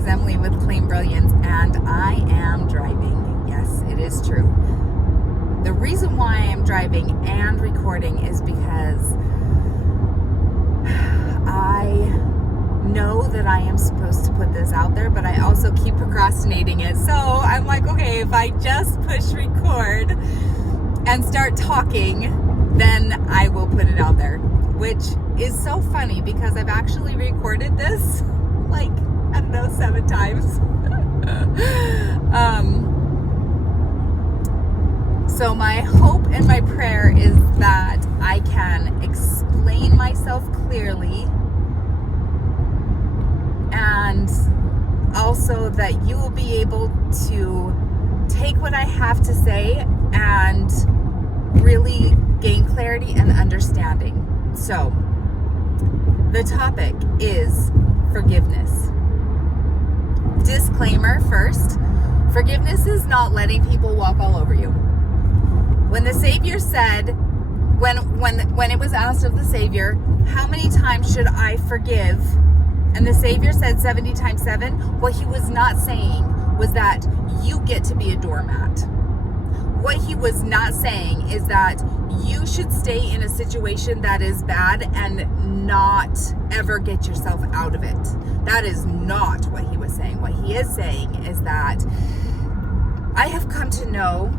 is Emily with Claim Brilliance, and I am driving. Yes, it is true. The reason why I am driving and recording is because I know that I am supposed to put this out there, but I also keep procrastinating it. So I'm like, okay, if I just push record and start talking, then I will put it out there, which is so funny because I've actually recorded this like, I don't know, 7 times. So my hope and my prayer is that I can explain myself clearly, and also that you will be able to take what I have to say and really gain clarity and understanding. So the topic is forgiveness. Disclaimer first, forgiveness is not letting people walk all over you. When the Savior said, when it was asked of the Savior, how many times should I forgive? And the Savior said 70 times 7. What he was not saying was that you get to be a doormat. What he was not saying is that you should stay in a situation that is bad and not ever get yourself out of it. That is not what he was saying. What he is saying is that I have come to know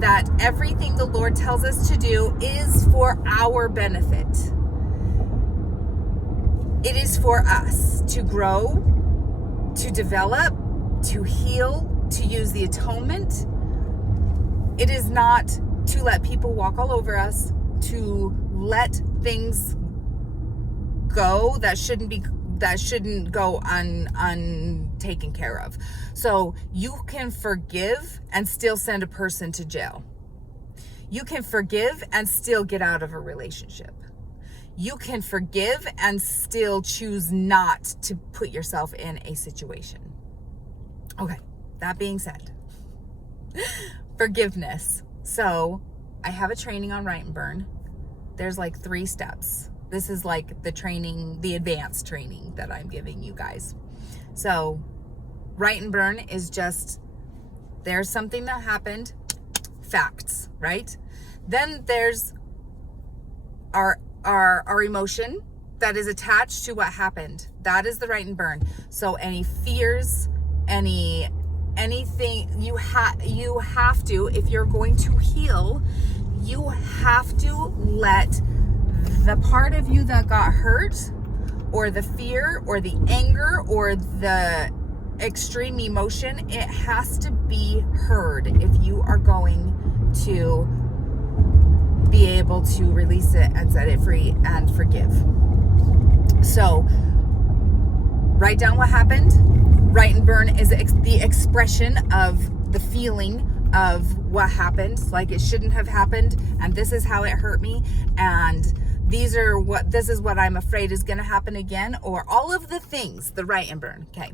that everything the Lord tells us to do is for our benefit. It is for us to grow, to develop, to heal, to use the atonement. It is not to let people walk all over us, to let things go that shouldn't go untaken care of. So you can forgive and still send a person to jail. You can forgive and still get out of a relationship. You can forgive and still choose not to put yourself in a situation. Okay, that being said, forgiveness. So I have a training on Write and Burn. There's like 3 steps. This is like the training, the advanced training that I'm giving you guys. So Write and Burn is just, there's something that happened, facts, right? Then there's our emotion that is attached to what happened. That is the Write and Burn. So any fears, anything you have to, if you're going to heal, you have to let the part of you that got hurt, or the fear, or the anger, or the extreme emotion, it has to be heard if you are going to be able to release it and set it free and forgive. So write down what happened. Write and Burn is the expression of the feeling of what happened, like it shouldn't have happened, and this is how it hurt me, and this is what I'm afraid is going to happen again, or all of the things, the Write and Burn. Okay.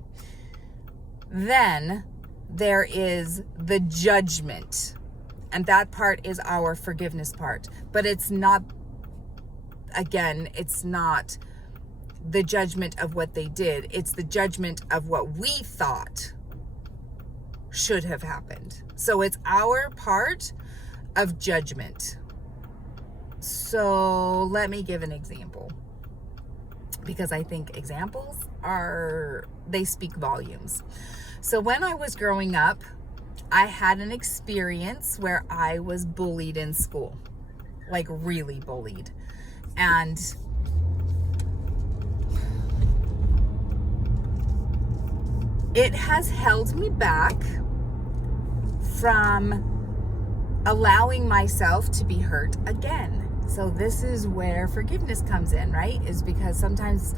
Then there is the judgment, and that part is our forgiveness part, but it's not the judgment of what they did. It's the judgment of what we thought should have happened. So it's our part of judgment. So let me give an example, because I think examples they speak volumes. So when I was growing up, I had an experience where I was bullied in school, like really bullied. And it has held me back from allowing myself to be hurt again. So this is where forgiveness comes in, right? Is because sometimes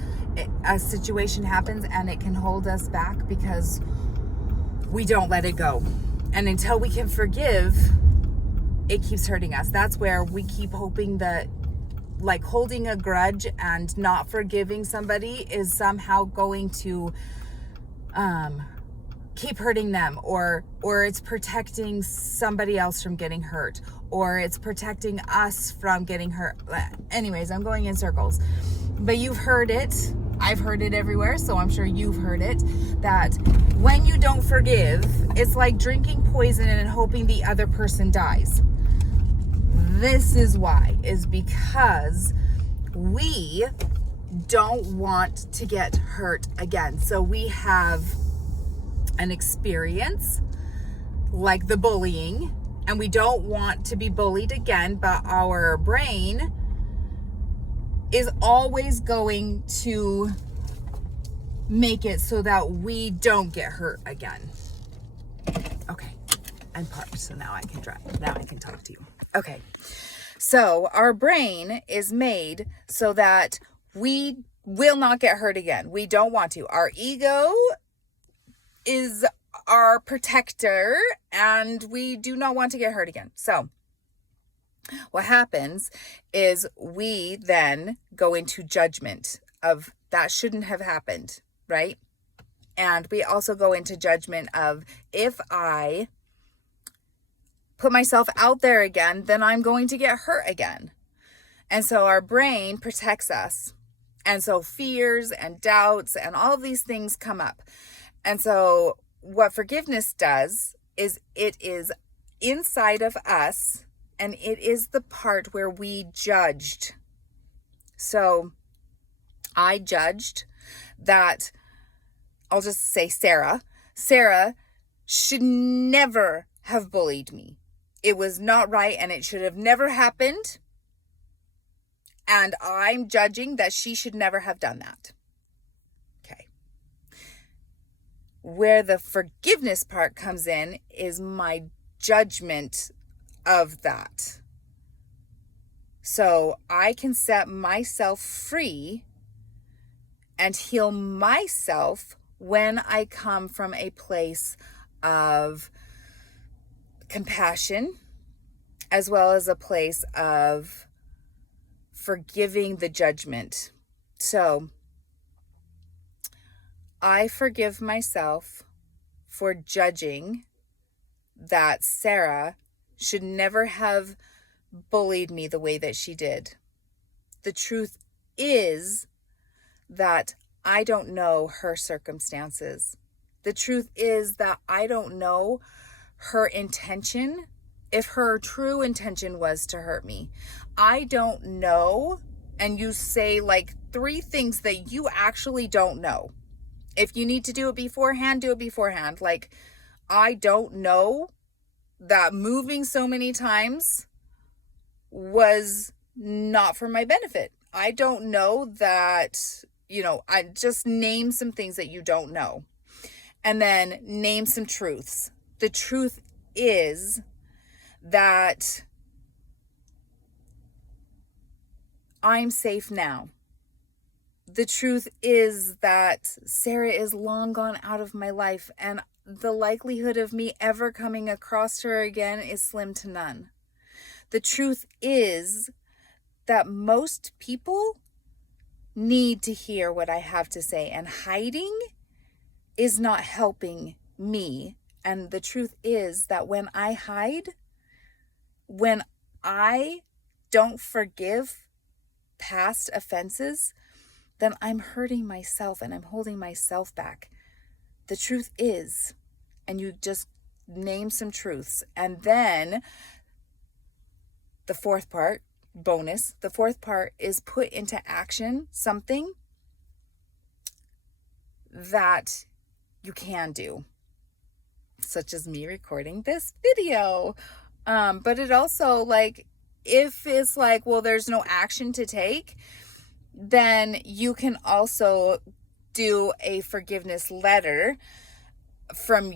a situation happens and it can hold us back because we don't let it go. And until we can forgive, it keeps hurting us. That's where we keep hoping that, like, holding a grudge and not forgiving somebody is somehow going to keep hurting them, or it's protecting somebody else from getting hurt, or it's protecting us from getting hurt. Anyways, I'm going in circles. But you've heard it. I've heard it everywhere, so I'm sure you've heard it, that when you don't forgive, it's like drinking poison and hoping the other person dies. This is why, is because we don't want to get hurt again. So we have an experience like the bullying, and we don't want to be bullied again, but our brain is always going to make it so that we don't get hurt again. Okay, I'm parked, so now I can drive. Now I can talk to you. Okay, so our brain is made so that we will not get hurt again. We don't want to. Our ego is our protector, and we do not want to get hurt again. So what happens is we then go into judgment of that shouldn't have happened, right? And we also go into judgment of, if I put myself out there again, then I'm going to get hurt again. And so our brain protects us. And so fears and doubts and all of these things come up. And so what forgiveness does is it is inside of us, and it is the part where we judged. So I judged that, I'll just say Sarah should never have bullied me. It was not right, and it should have never happened. And I'm judging that she should never have done that. Okay. Where the forgiveness part comes in is my judgment of that. So I can set myself free and heal myself when I come from a place of compassion, as well as a place of forgiving the judgment. So I forgive myself for judging that Sarah should never have bullied me the way that she did. The truth is that I don't know her circumstances. The truth is that I don't know her intention, if her true intention was to hurt me. I don't know. And you say like 3 things that you actually don't know. If you need to do it beforehand, do it beforehand. Like, I don't know that moving so many times was not for my benefit. I don't know that, I just name some things that you don't know. And then name some truths. The truth is that I'm safe now. The truth is that Sarah is long gone out of my life, and the likelihood of me ever coming across her again is slim to none. The truth is that most people need to hear what I have to say, and hiding is not helping me. And the truth is that when I hide, when I don't forgive past offenses, then I'm hurting myself and I'm holding myself back. The truth is, and you just name some truths. And then the 4th part, bonus, the 4th part is put into action something that you can do, such as me recording this video. But it also, like, if it's like, well, there's no action to take, then you can also do a forgiveness letter from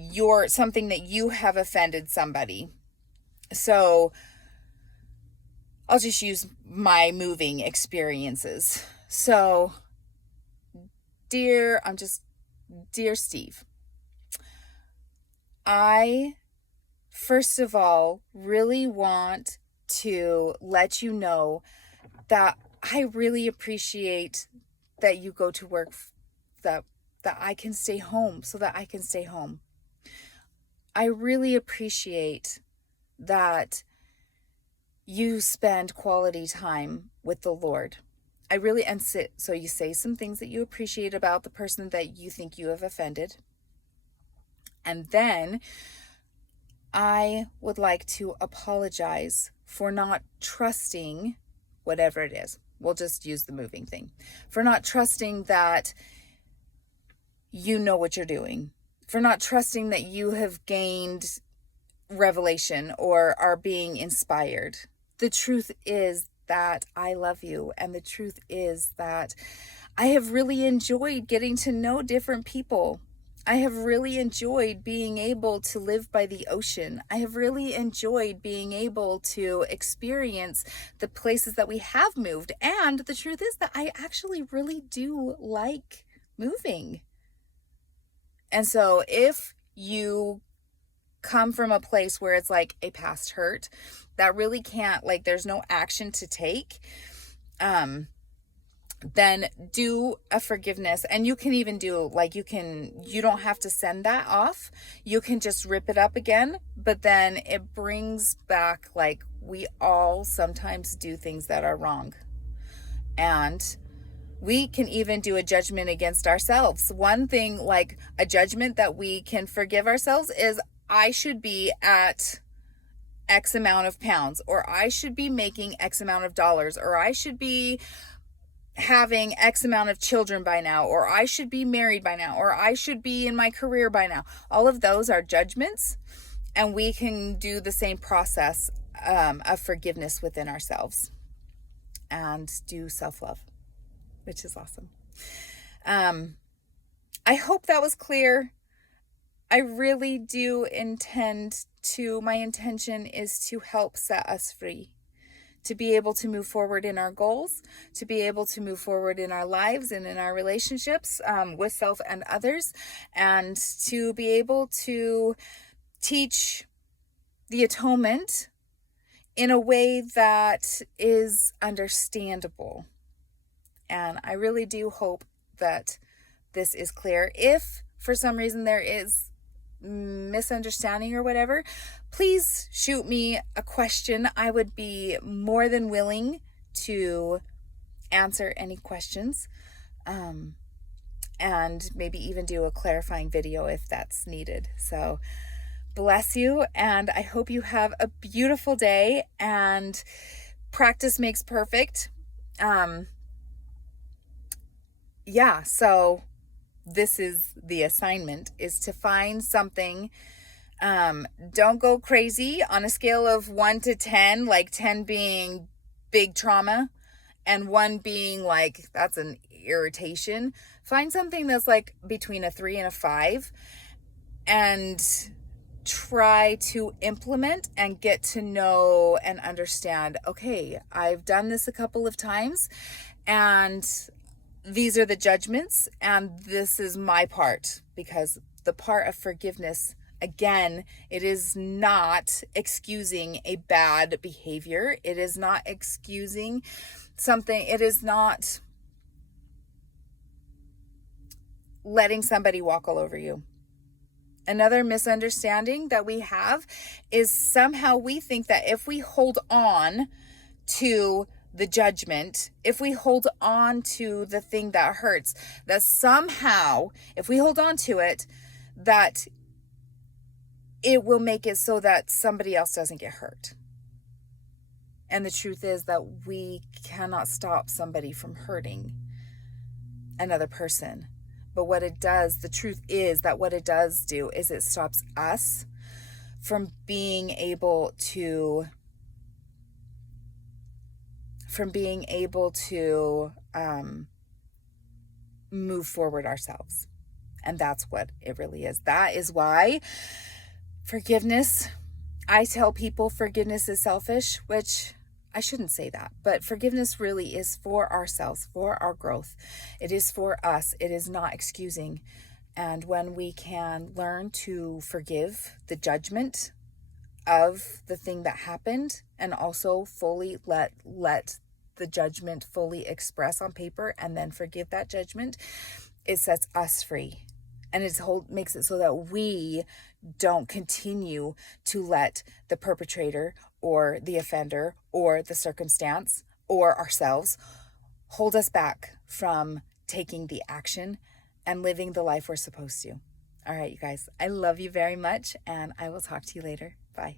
something that you have offended somebody. So I'll just use my moving experiences. So, dear Steve, I, first of all, really want to let you know that I really appreciate that you go to work, that I can stay home, so that I can stay home. I really appreciate that you spend quality time with the Lord. I really, and sit, so you say some things that you appreciate about the person that you think you have offended. And then I would like to apologize for not trusting whatever it is. We'll just use the moving thing. For not trusting that you know what you're doing. For not trusting that you have gained revelation or are being inspired. The truth is that I love you. And the truth is that I have really enjoyed getting to know different people. I have really enjoyed being able to live by the ocean. I have really enjoyed being able to experience the places that we have moved. And the truth is that I actually really do like moving. And so if you come from a place where it's like a past hurt that really can't, like, there's no action to take, then do a forgiveness. And you can even do, like, you don't have to send that off. You can just rip it up again, but then it brings back, like, we all sometimes do things that are wrong. And we can even do a judgment against ourselves. One thing, like a judgment that we can forgive ourselves, is I should be at X amount of pounds, or I should be making X amount of dollars, or I should be having X amount of children by now, or I should be married by now, or I should be in my career by now. All of those are judgments, and we can do the same process of forgiveness within ourselves and do self-love, which is awesome. I hope that was clear. I really do intend to, my intention is to help set us free, to be able to move forward in our goals, to be able to move forward in our lives and in our relationships with self and others, and to be able to teach the atonement in a way that is understandable. And I really do hope that this is clear. If for some reason there is misunderstanding or whatever, please shoot me a question. I would be more than willing to answer any questions, and maybe even do a clarifying video if that's needed. So bless you, and I hope you have a beautiful day, and practice makes perfect. So this is the assignment, is to find something. Don't go crazy on a scale of 1 to 10, like 10 being big trauma and 1 being like, that's an irritation. Find something that's like between a 3 and a 5, and try to implement and get to know and understand, okay, I've done this a couple of times, and these are the judgments, and this is my part. Because the part of forgiveness, again, it is not excusing a bad behavior. It is not excusing something. It is not letting somebody walk all over you. Another misunderstanding that we have is somehow we think that if we hold on to the judgment, if we hold on to the thing that hurts, that somehow, if we hold on to it, that it will make it so that somebody else doesn't get hurt. And the truth is that we cannot stop somebody from hurting another person. But what it does, the truth is that what it does do is it stops us from being able to move forward ourselves. And that's what it really is. That is why forgiveness, I tell people forgiveness is selfish, which I shouldn't say that, but forgiveness really is for ourselves, for our growth. It is for us. It is not excusing. And when we can learn to forgive the judgment of the thing that happened, and also fully let the judgment fully express on paper, and then forgive that judgment, it sets us free. And it makes it so that we don't continue to let the perpetrator or the offender or the circumstance or ourselves hold us back from taking the action and living the life we're supposed to. All right, you guys, I love you very much, and I will talk to you later. Bye.